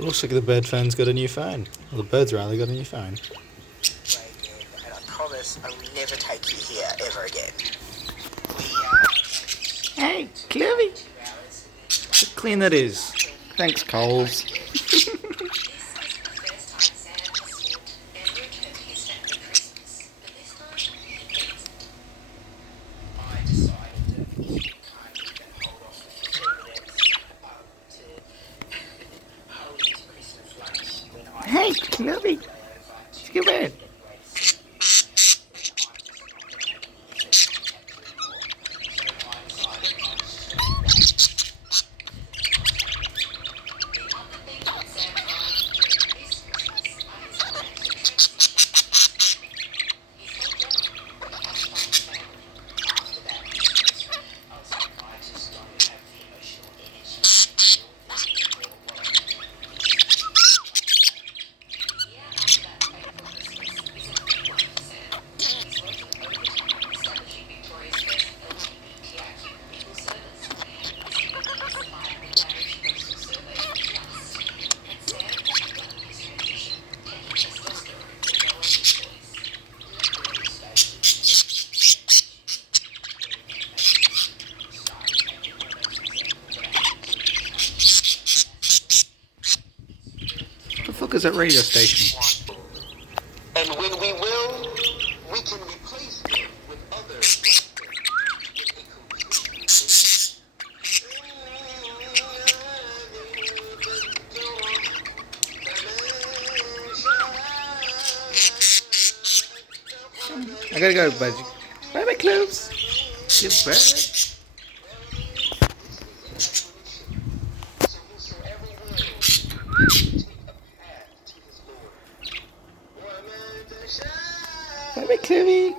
Looks like the bird phone's got a new phone. Well, the bird's rather got a new phone. And I promise I will never take you here ever again. Hey, Clevy! How clean that is. Thanks, Coles. Hey, Clevy! Come in. What the fuck is that radio station? And when we will, we can replace them with others I gotta go, Budgie. Bye bye, Cloves. Goodbye. Bye bye, Clevy.